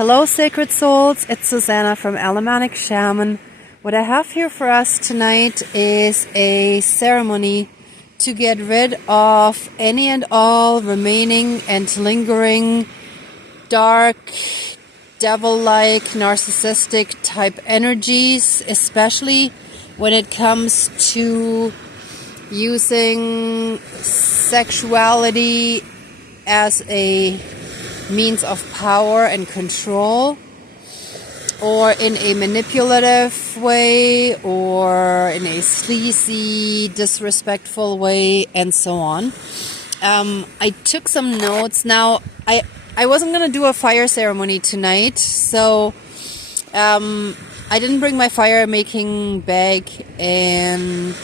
Hello, sacred souls. It's Susanna from Alamanic Shaman. What I have here for us tonight is a ceremony to get rid of any and all remaining and lingering dark, devil-like, narcissistic type energies, especially when it comes to using sexuality as a means of power and control, or in a manipulative way, or in a sleazy, disrespectful way, and so on. I took some notes. Now, I wasn't going to do a fire ceremony tonight, so I didn't bring my fire making bag, and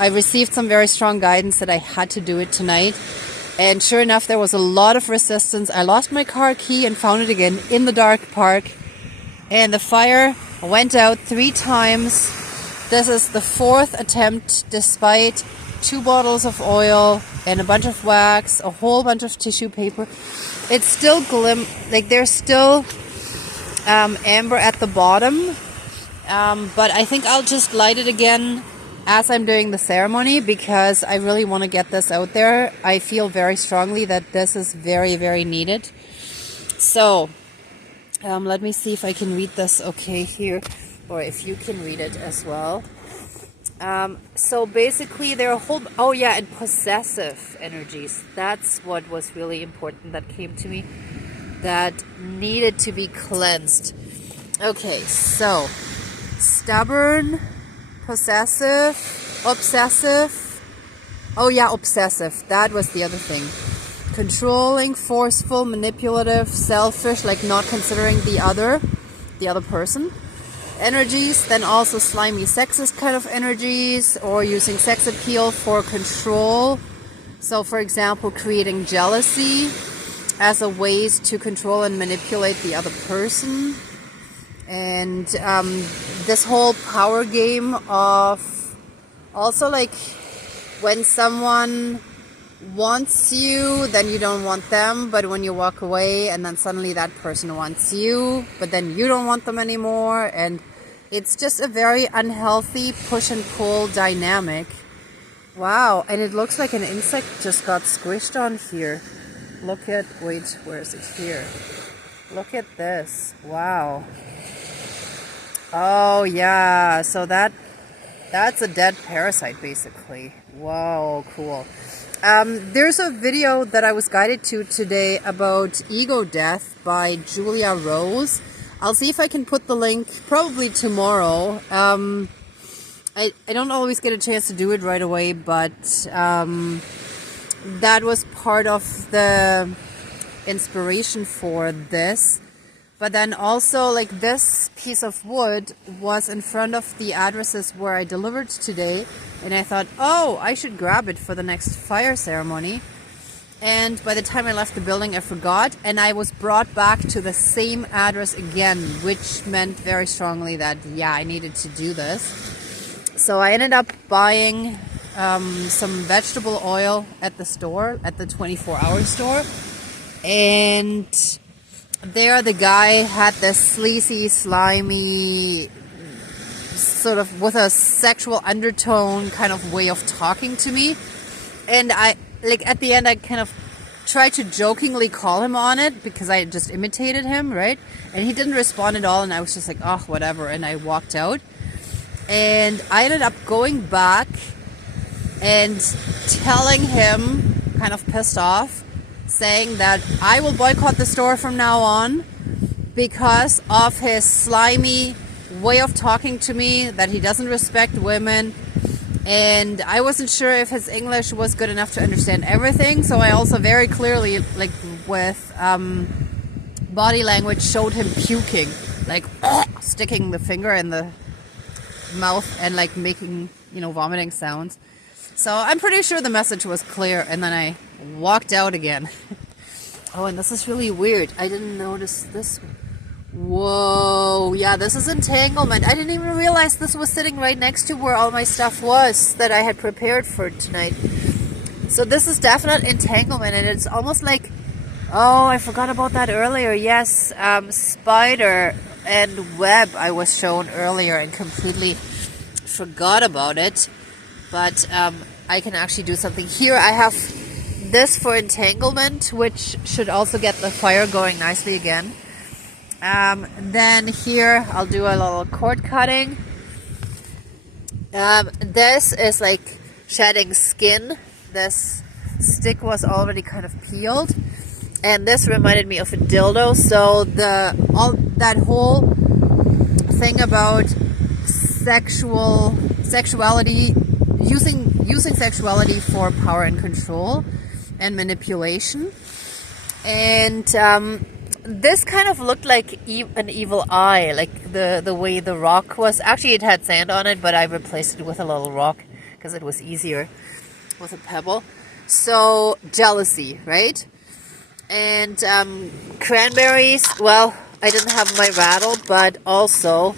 I received some very strong guidance that I had to do it tonight. And sure enough, there was a lot of resistance. I lost my car key and found it again in the dark park. And the fire went out 3 times. This is the 4th attempt, despite 2 bottles of oil and a bunch of wax, a whole bunch of tissue paper. It's still there's still amber at the bottom. But I think I'll just light it again as I'm doing the ceremony, because I really want to get this out there. I feel very strongly that this is very, very needed. So, let me see if I can read this okay here, or if you can read it as well. So basically there are a whole, and possessive energies. That's what was really important that came to me, that needed to be cleansed. Okay, so stubborn, possessive, obsessive. Obsessive. That was the other thing. Controlling, forceful, manipulative, selfish, like not considering the other person. Energies, then also slimy, sexist kind of energies, or using sex appeal for control. So, for example, creating jealousy as a ways to control and manipulate the other person. And this whole power game of also, like, when someone wants you, then you don't want them, but when you walk away and then suddenly that person wants you, but then you don't want them anymore, and it's just a very unhealthy push and pull dynamic. Wow, and it looks like an insect just got squished on here. Look at, wait, where is it here? Look at this. Wow. Oh yeah, so that's a dead parasite basically. Whoa, cool. There's a video that I was guided to today about ego death by Julia Rose. I'll see if I can put the link probably tomorrow. I don't always get a chance to do it right away, but that was part of the inspiration for this. But then also, like, this piece of wood was in front of the addresses where I delivered today. And I thought, oh, I should grab it for the next fire ceremony. And by the time I left the building, I forgot. And I was brought back to the same address again, which meant very strongly that, yeah, I needed to do this. So I ended up buying some vegetable oil at the store, at the 24-hour store. And there the guy had this sleazy, slimy, sort of with a sexual undertone kind of way of talking to me. And I, like, at the end, I kind of tried to jokingly call him on it because I just imitated him, right? And he didn't respond at all, and I was just like, oh, whatever, and I walked out. And I ended up going back and telling him, kind of pissed off, saying that I will boycott the store from now on because of his slimy way of talking to me, that he doesn't respect women. And I wasn't sure if his English was good enough to understand everything, so I also very clearly, like, with body language, showed him puking, like sticking the finger in the mouth and like making, vomiting sounds. So I'm pretty sure the message was clear, and then I walked out again. Oh, and this is really weird. I didn't notice this. Whoa, yeah, this is entanglement. I didn't even realize this was sitting right next to where all my stuff was that I had prepared for tonight. So this is definite entanglement, and it's almost like Oh, I forgot about that earlier. Yes, spider and web I was shown earlier and completely forgot about it. But I can actually do something here. I have this for entanglement, which should also get the fire going nicely again. Then here I'll do a little cord cutting. This is like shedding skin. This stick was already kind of peeled, and this reminded me of a dildo. So that whole thing about sexuality, using sexuality for power and control and manipulation, and this kind of looked like an evil eye, like the way the rock was. Actually, it had sand on it, but I replaced it with a little rock because it was easier with a pebble. So jealousy, right? And cranberries. Well, I didn't have my rattle, but also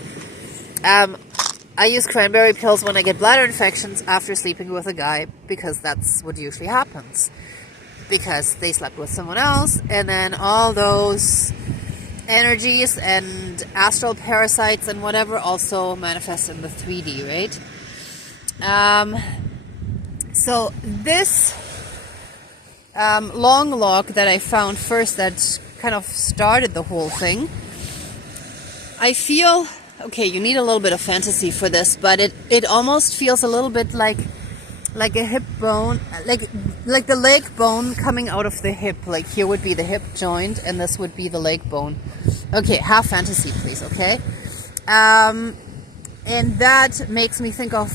I use cranberry pills when I get bladder infections after sleeping with a guy, because that's what usually happens. Because they slept with someone else, and then all those energies and astral parasites and whatever also manifest in the 3D, right? So this long log that I found first, that kind of started the whole thing, I feel, okay, you need a little bit of fantasy for this, but it almost feels a little bit like a hip bone, like the leg bone coming out of the hip. Like here would be the hip joint, and this would be the leg bone. Okay, have fantasy, please. Okay, and that makes me think of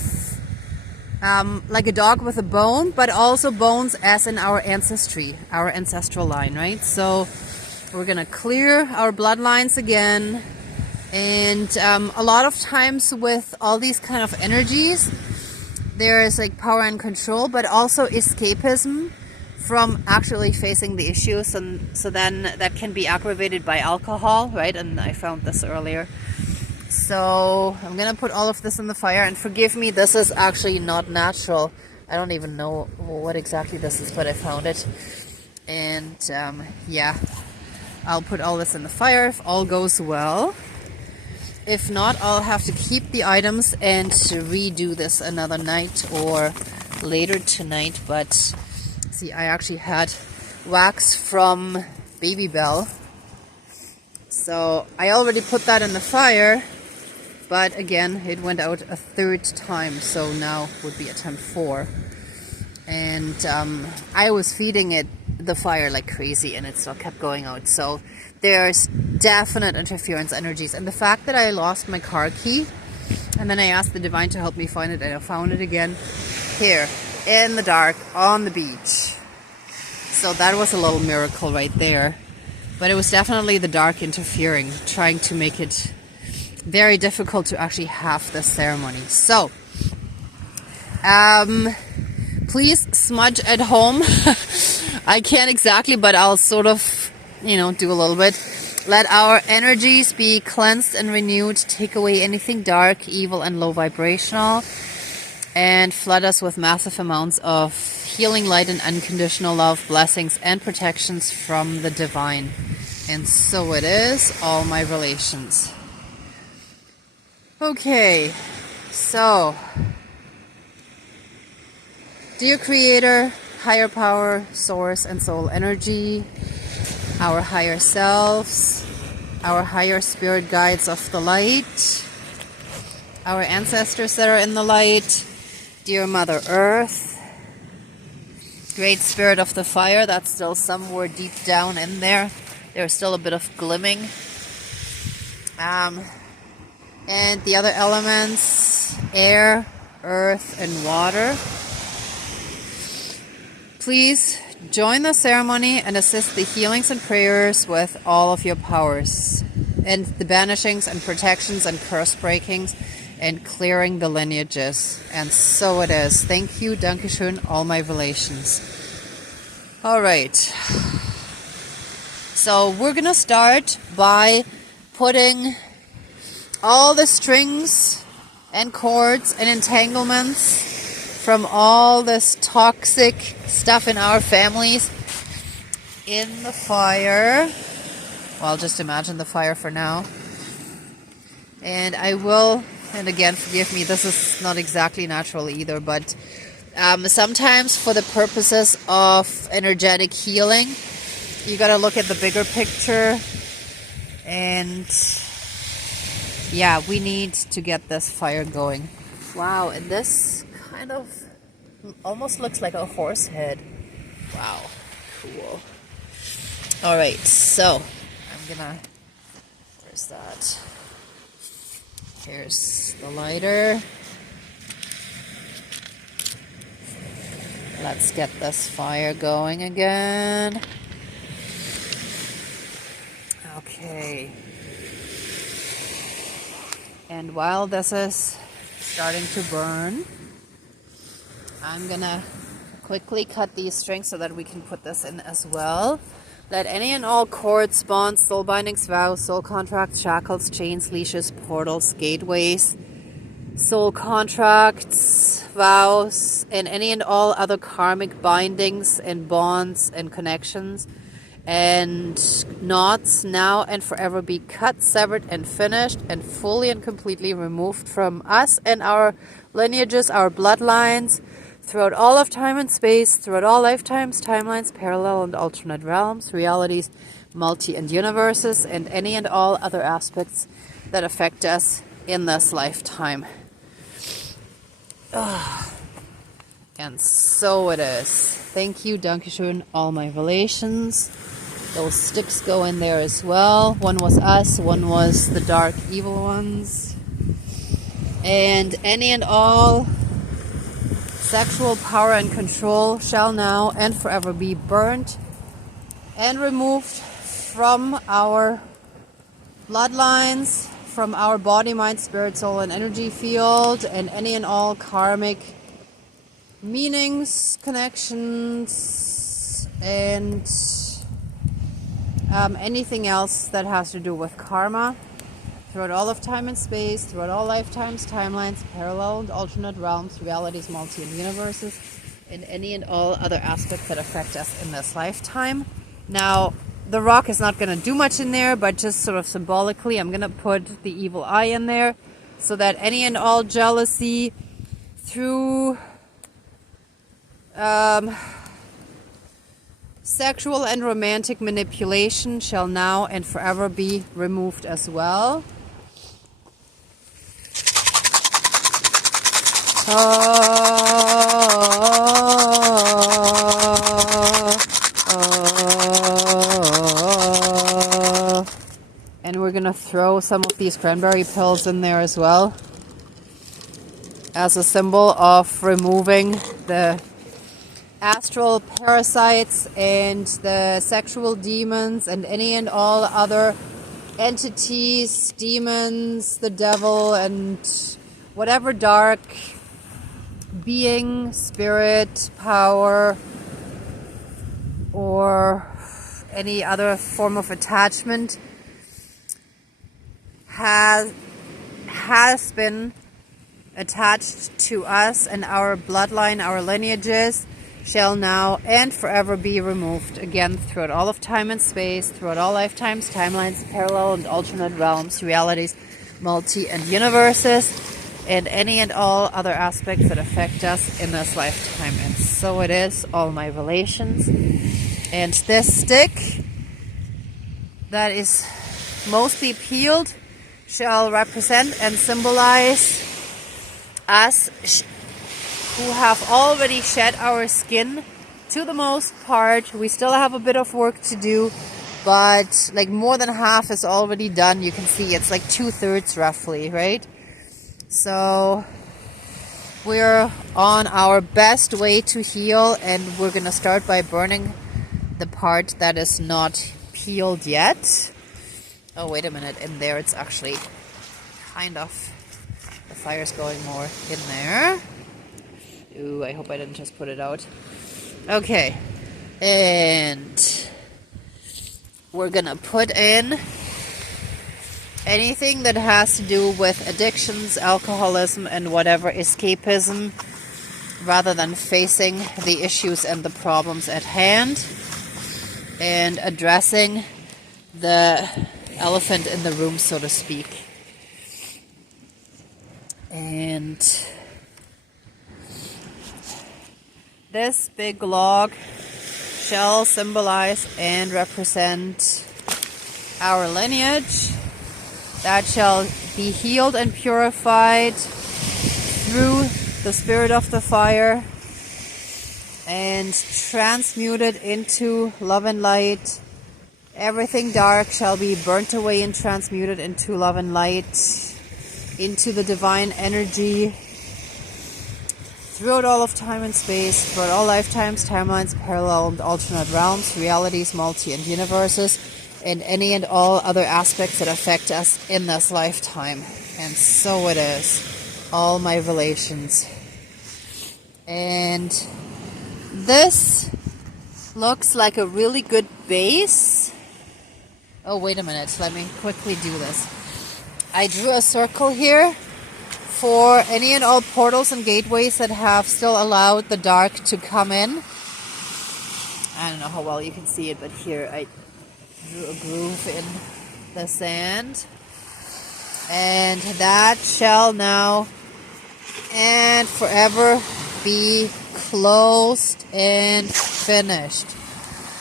like a dog with a bone, but also bones as in our ancestry, our ancestral line, right? So we're gonna clear our bloodlines again, and a lot of times with all these kind of energies, there is like power and control, but also escapism from actually facing the issues. And so then that can be aggravated by alcohol, right? And I found this earlier. So I'm gonna put all of this in the fire, and forgive me, this is actually not natural. I don't even know what exactly this is, but I found it. And yeah, I'll put all this in the fire if all goes well. If not, I'll have to keep the items and redo this another night or later tonight. But see, I actually had wax from Baby Bell, so I already put that in the fire, but again it went out a third time, so now would be attempt 4. And I was feeding it the fire like crazy, and it still kept going out. So there's definite interference energies. And the fact that I lost my car key, and then I asked the divine to help me find it, and I found it again here in the dark on the beach. So that was a little miracle right there. But it was definitely the dark interfering, trying to make it very difficult to actually have this ceremony. So please smudge at home. I can't exactly, but I'll sort of, do a little bit. Let our energies be cleansed and renewed. Take away anything dark, evil, and low vibrational, and flood us with massive amounts of healing light and unconditional love, blessings, and protections from the divine. And so it is, all my relations. Okay, so dear Creator, higher power, source, and soul energy, our higher selves, our higher spirit guides of the light, our ancestors that are in the light, dear Mother Earth, great spirit of the fire that's still somewhere deep down in there. There's still a bit of glimmering. And the other elements, air, earth, and water. Please join the ceremony and assist the healings and prayers with all of your powers, and the banishings and protections and curse breakings, and clearing the lineages. And so it is. Thank you, Dankeschön, all my relations. All right. So we're going to start by putting all the strings and cords and entanglements from all this toxic stuff in our families in the fire. Well, just imagine the fire for now. And I will, and again, forgive me, this is not exactly natural either, but sometimes for the purposes of energetic healing, you gotta look at the bigger picture. And yeah, we need to get this fire going. Wow, and this kind of almost looks like a horse head. Wow, cool. All right, so I'm gonna, where's that? Here's the lighter. Let's get this fire going again. Okay. And while this is starting to burn, I'm gonna quickly cut these strings so that we can put this in as well. Let any and all cords, bonds, soul bindings, vows, soul contracts, shackles, chains, leashes, portals, gateways, soul contracts, vows, and any and all other karmic bindings and bonds and connections and knots now and forever be cut, severed, and finished and fully and completely removed from us and our lineages, our bloodlines, throughout all of time and space, throughout all lifetimes, timelines, parallel and alternate realms, realities, multi and universes, and any and all other aspects that affect us in this lifetime. And so it is. Thank you, Dankeschön, all my relations. Those sticks go in there as well. One was us, one was the dark evil ones. And any and all sexual power and control shall now and forever be burnt and removed from our bloodlines, from our body, mind, spirit, soul, and energy field, and any and all karmic meanings, connections, and anything else that has to do with karma throughout all of time and space, throughout all lifetimes, timelines, parallel and alternate realms, realities, multi and universes, and any and all other aspects that affect us in this lifetime. Now, the rock is not going to do much in there, but just sort of symbolically, I'm going to put the evil eye in there so that any and all jealousy through sexual and romantic manipulation shall now and forever be removed as well. And we're gonna throw some of these cranberry pills in there as well as a symbol of removing the astral parasites and the sexual demons and any and all other entities, demons, the devil, and whatever dark being, spirit, power, or any other form of attachment has been attached to us and our bloodline, our lineages, shall now and forever be removed again throughout all of time and space, throughout all lifetimes, timelines, parallel and alternate realms, realities, multi and universes, and any and all other aspects that affect us in this lifetime. And so it is, all my relations. And this stick that is mostly peeled shall represent and symbolize us who have already shed our skin to the most part. We still have a bit of work to do, but like more than half is already done. You can see it's like 2/3 roughly, right? So we're on our best way to heal, and we're gonna start by burning the part that is not peeled yet. Oh, wait a minute, in there it's actually kind of, the fire's going more in there. Ooh, I hope I didn't just put it out. Okay, and we're gonna put in anything that has to do with addictions, alcoholism, and whatever escapism, rather than facing the issues and the problems at hand. and addressing the elephant in the room, so to speak. And this big log shall symbolize and represent our lineage that shall be healed and purified through the spirit of the fire and transmuted into love and light. Everything dark shall be burnt away and transmuted into love and light, into the divine energy throughout all of time and space, throughout all lifetimes, timelines, parallel and alternate realms, realities, multi and universes, and any and all other aspects that affect us in this lifetime. And so it is. All my relations. And this looks like a really good base. Oh, wait a minute. Let me quickly do this. I drew a circle here for any and all portals and gateways that have still allowed the dark to come in. I don't know how well you can see it, but here I drew a groove in the sand. And that shall now and forever be closed and finished.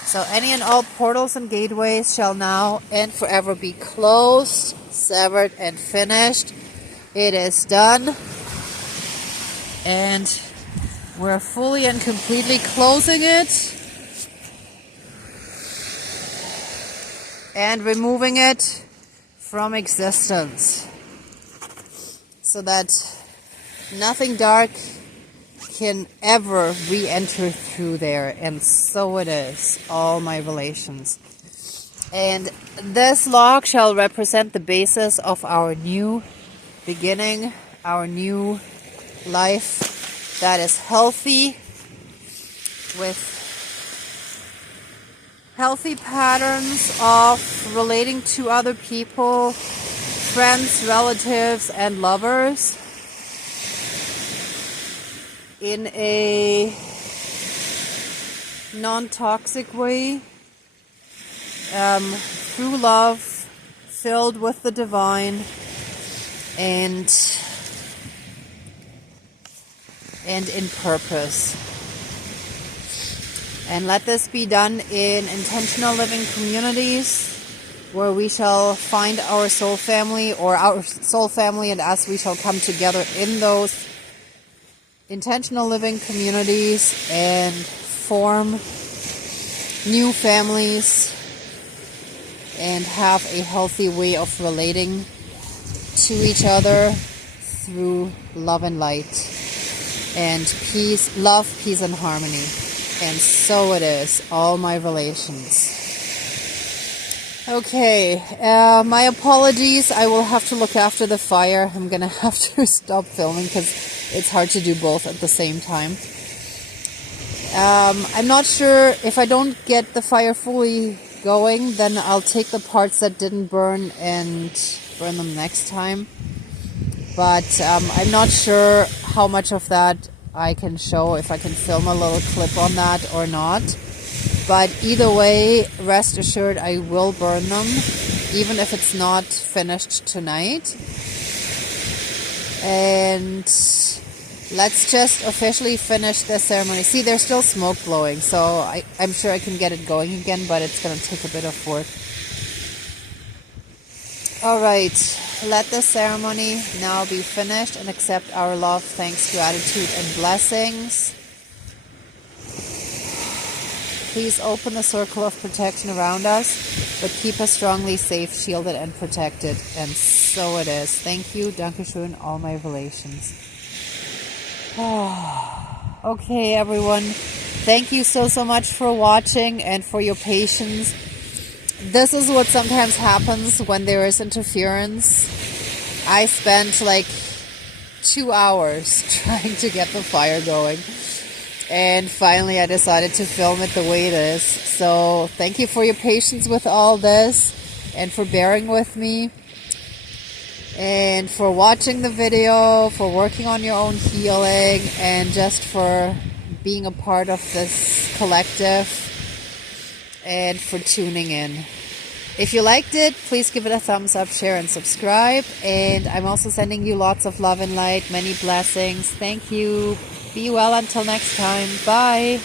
So any and all portals and gateways shall now and forever be closed, severed, and finished. It is done. And we're fully and completely closing it and removing it from existence so that nothing dark can ever re-enter through there. And so it is, all my relations. And this log shall represent the basis of our new beginning, our new life that is healthy, with healthy patterns of relating to other people, friends, relatives, and lovers in a non-toxic way, through love, filled with the divine, and in purpose. And let this be done in intentional living communities where we shall find our soul family, or our soul family and us, we shall come together in those intentional living communities and form new families and have a healthy way of relating to each other through love and light and peace, love, peace, and harmony. And so it is, all my relations. Okay, my apologies. I will have to look after the fire. I'm gonna have to stop filming because it's hard to do both at the same time. I'm not sure if I don't get the fire fully going, then I'll take the parts that didn't burn and burn them next time. But I'm not sure how much of that I can show, if I can film a little clip on that or not. But either way, rest assured I will burn them, even if it's not finished tonight. And let's just officially finish the ceremony. See, there's still smoke blowing, so I'm sure I can get it going again, but it's going to take a bit of work. Alright, let the ceremony now be finished and accept our love, thanks, gratitude, and blessings. Please open the circle of protection around us, but keep us strongly safe, shielded, and protected. And so it is. Thank you, Dankeschön, all my relations. Okay, everyone. Thank you so much for watching and for your patience. This is what sometimes happens when there is interference. I spent like 2 hours trying to get the fire going. And finally I decided to film it the way it is. So thank you for your patience with all this and for bearing with me. And for watching the video, for working on your own healing, and just for being a part of this collective. and for tuning in. If you liked it, please give it a thumbs up, share, and subscribe. And I'm also sending you lots of love and light, many blessings. Thank you. Be well until next time. Bye.